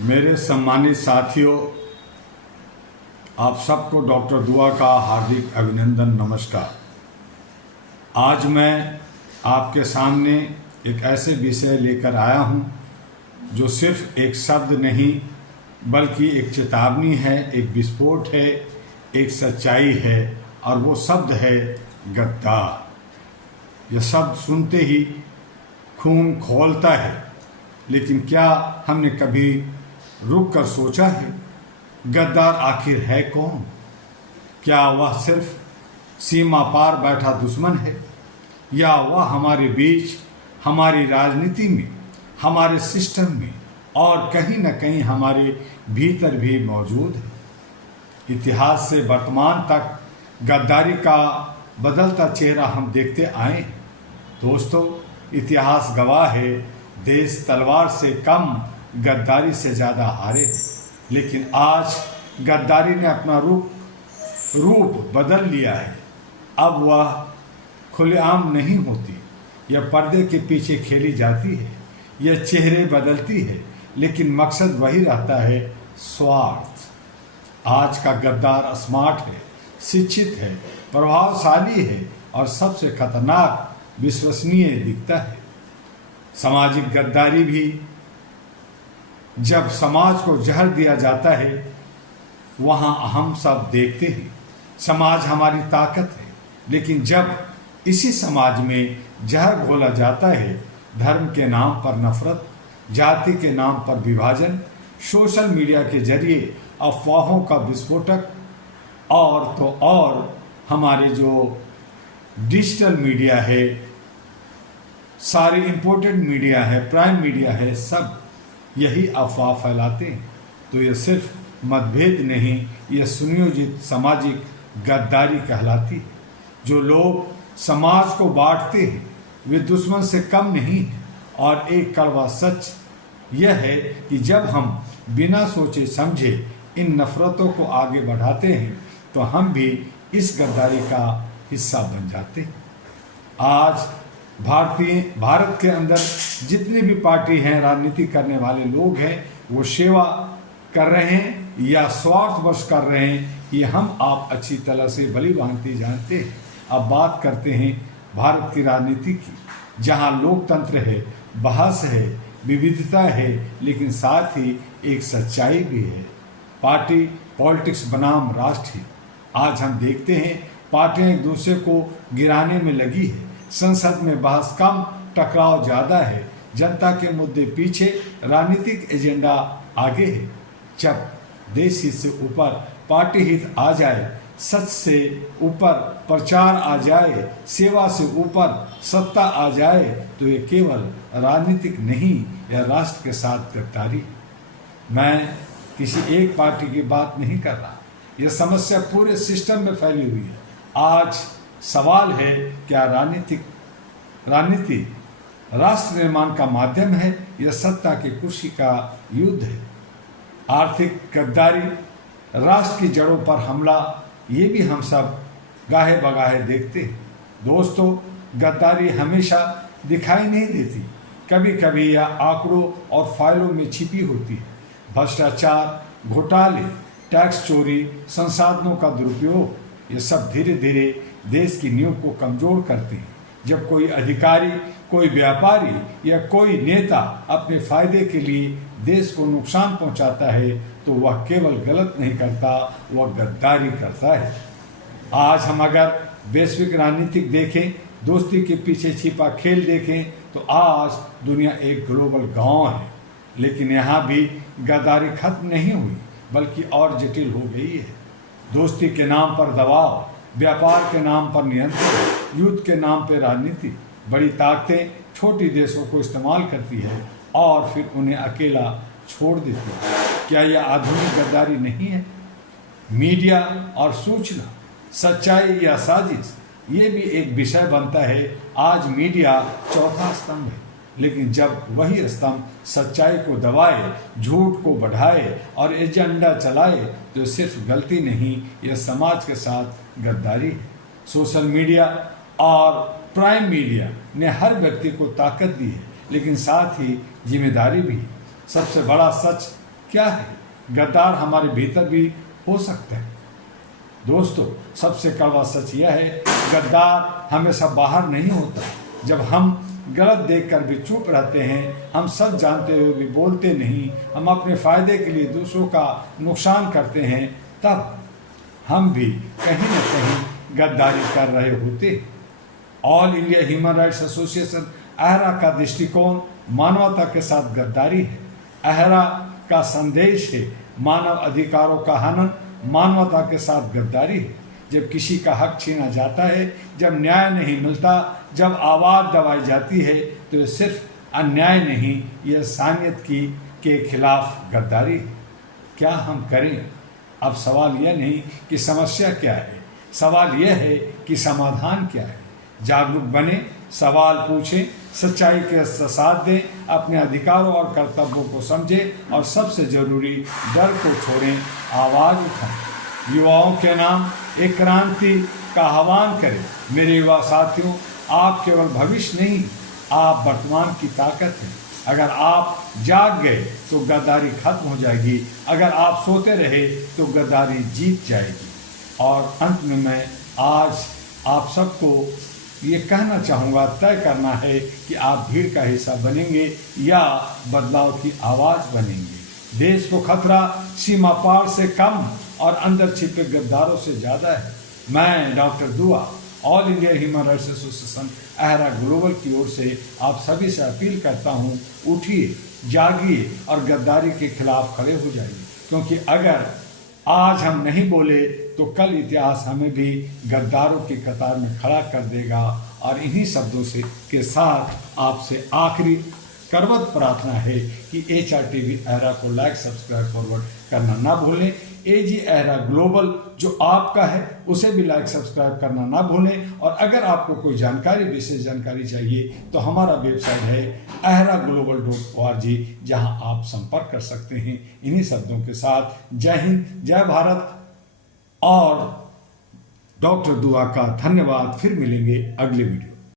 मेरे सम्मानित साथियों, आप सबको डॉक्टर दुआ का हार्दिक अभिनंदन, नमस्कार। आज मैं आपके सामने एक ऐसे विषय लेकर आया हूँ जो सिर्फ एक शब्द नहीं बल्कि एक चेतावनी है, एक विस्फोट है, एक सच्चाई है, और वो शब्द है गद्दार। यह शब्द सुनते ही खून खौलता है, लेकिन क्या हमने कभी रुक कर सोचा है गद्दार आखिर है कौन? क्या वह सिर्फ सीमा पार बैठा दुश्मन है, या वह हमारे बीच, हमारी राजनीति में, हमारे सिस्टम में और कहीं न कहीं हमारे भीतर भी मौजूद है? इतिहास से वर्तमान तक गद्दारी का बदलता चेहरा हम देखते आए हैं। दोस्तों, इतिहास गवाह है, देश तलवार से कम गद्दारी से ज़्यादा हारे थे, लेकिन आज गद्दारी ने अपना रूप बदल लिया है। अब वह खुलेआम नहीं होती, यह पर्दे के पीछे खेली जाती है, यह चेहरे बदलती है, लेकिन मकसद वही रहता है, स्वार्थ। आज का गद्दार स्मार्ट है, शिक्षित है, प्रभावशाली है और सबसे खतरनाक विश्वसनीय दिखता है। सामाजिक गद्दारी भी, जब समाज को जहर दिया जाता है वहाँ हम सब देखते हैं समाज हमारी ताकत है, लेकिन जब इसी समाज में जहर घोला जाता है, धर्म के नाम पर नफरत, जाति के नाम पर विभाजन, सोशल मीडिया के जरिए अफवाहों का विस्फोटक, और तो और हमारे जो डिजिटल मीडिया है, सारे इम्पोर्टेंट मीडिया है, प्राइम मीडिया है, सब यही अफवाह फैलाते हैं। तो यह सिर्फ मतभेद नहीं, यह सुनियोजित सामाजिक गद्दारी कहलाती है। जो लोग समाज को बांटते हैं वे दुश्मन से कम नहीं हैं। और एक कड़वा सच यह है कि जब हम बिना सोचे समझे इन नफरतों को आगे बढ़ाते हैं तो हम भी इस गद्दारी का हिस्सा बन जाते हैं। आज भारत के अंदर जितनी भी पार्टी हैं, राजनीति करने वाले लोग हैं, वो सेवा कर रहे हैं या स्वार्थवश कर रहे हैं, ये हम आप अच्छी तरह से भली भांति जानते हैं। अब बात करते हैं भारत की राजनीति की, जहां लोकतंत्र है, बहस है, विविधता है, लेकिन साथ ही एक सच्चाई भी है। पार्टी पॉलिटिक्स बनाम राष्ट्र है। आज हम देखते हैं पार्टियां एक दूसरे को गिराने में लगी है, संसद में बहस कम, टकराव ज़्यादा है, जनता के मुद्दे पीछे, राजनीतिक एजेंडा आगे है। जब देश हित से ऊपर पार्टी हित आ जाए, सच से ऊपर प्रचार आ जाए, सेवा से ऊपर सत्ता आ जाए, तो ये केवल राजनीतिक नहीं, यह राष्ट्र के साथ गद्दारी है। मैं किसी एक पार्टी की बात नहीं कर रहा, यह समस्या पूरे सिस्टम में फैली हुई है। आज सवाल है, क्या राजनीति राष्ट्र निर्माण का माध्यम है या सत्ता की कुर्सी का युद्ध है? आर्थिक गद्दारी, राष्ट्र की जड़ों पर हमला, ये भी हम सब गाहे बगाहे देखते हैं। दोस्तों, गद्दारी हमेशा दिखाई नहीं देती, कभी कभी यह आंकड़ों और फाइलों में छिपी होती है। भ्रष्टाचार, घोटाले, टैक्स चोरी, संसाधनों का दुरुपयोग, ये सब धीरे धीरे देश की नींव को कमजोर करते हैं। जब कोई अधिकारी, कोई व्यापारी या कोई नेता अपने फायदे के लिए देश को नुकसान पहुंचाता है तो वह केवल गलत नहीं करता, वह गद्दारी करता है। आज हम अगर वैश्विक राजनीतिक देखें, दोस्ती के पीछे छिपा खेल देखें, तो आज दुनिया एक ग्लोबल गांव है, लेकिन यहाँ भी गद्दारी खत्म नहीं हुई बल्कि और जटिल हो गई है। दोस्ती के नाम पर दबाव, व्यापार के नाम पर नियंत्रण, युद्ध के नाम पर राजनीति, बड़ी ताकतें छोटी देशों को इस्तेमाल करती है और फिर उन्हें अकेला छोड़ देती है। क्या यह आधुनिक गद्दारी नहीं है? मीडिया और सूचना, सच्चाई या साजिश, ये भी एक विषय बनता है। आज मीडिया चौथा स्तंभ है, लेकिन जब वही स्तंभ सच्चाई को दबाए, झूठ को बढ़ाए और एजेंडा चलाए, तो सिर्फ गलती नहीं, यह समाज के साथ गद्दारी है। सोशल मीडिया और प्राइम मीडिया ने हर व्यक्ति को ताकत दी है, लेकिन साथ ही जिम्मेदारी भी है। सबसे बड़ा सच क्या है? गद्दार हमारे भीतर भी हो सकते हैं। दोस्तों, सबसे कड़वा सच यह है, गद्दार हमेशा बाहर नहीं होता। जब हम गलत देखकर भी चुप रहते हैं, हम सब जानते हुए भी बोलते नहीं, हम अपने फायदे के लिए दूसरों का नुकसान करते हैं, तब हम भी कहीं न कहीं गद्दारी कर रहे होते। All India human rights association अहरा का दृष्टिकोण मानवता के साथ गद्दारी है। अहरा का संदेश है, मानव अधिकारों का हनन मानवता के साथ गद्दारी है। जब किसी का हक छीना जाता है, जब न्याय नहीं मिलता, जब आवाज़ दबाई जाती है, तो ये सिर्फ अन्याय नहीं, यह इंसानियत के खिलाफ गद्दारी है। क्या हम करें? अब सवाल यह नहीं कि समस्या क्या है, सवाल यह है कि समाधान क्या है। जागरूक बने, सवाल पूछें, सच्चाई के साथ दें, अपने अधिकारों और कर्तव्यों को समझें और सबसे जरूरी डर को छोड़ें, आवाज़ उठाएं। युवाओं के नाम एक क्रांति का आह्वान करें। मेरे युवा साथियों, आप केवल भविष्य नहीं, आप वर्तमान की ताकत हैं। अगर आप जाग गए तो गद्दारी खत्म हो जाएगी, अगर आप सोते रहे तो गद्दारी जीत जाएगी। और अंत में मैं आज आप सबको ये कहना चाहूँगा, तय करना है कि आप भीड़ का हिस्सा बनेंगे या बदलाव की आवाज़ बनेंगे। देश को खतरा सीमा पार से कम और अंदर छिपे गद्दारों से ज़्यादा है। मैं doctor Dua, all India human rights association अहरा ग्लोबल की ओर से आप सभी से अपील करता हूँ, उठिए, जागिए और गद्दारी के खिलाफ खड़े हो जाइए, क्योंकि अगर आज हम नहीं बोले तो कल इतिहास हमें भी गद्दारों की कतार में खड़ा कर देगा। और इन्हीं शब्दों से के साथ आपसे आखिरी करवत प्रार्थना है कि HRTV अहरा को लाइक, सब्सक्राइब, फॉरवर्ड करना ना भूलें। AG अहरा ग्लोबल जो आपका है उसे भी लाइक, सब्सक्राइब करना ना भूलें। और अगर आपको कोई जानकारी, विशेष जानकारी चाहिए तो हमारा वेबसाइट है ahraglobal.org, जहां आप संपर्क कर सकते हैं। इन्हीं शब्दों के साथ जय हिंद, जय भारत और डॉक्टर दुआ का धन्यवाद। फिर मिलेंगे अगले वीडियो।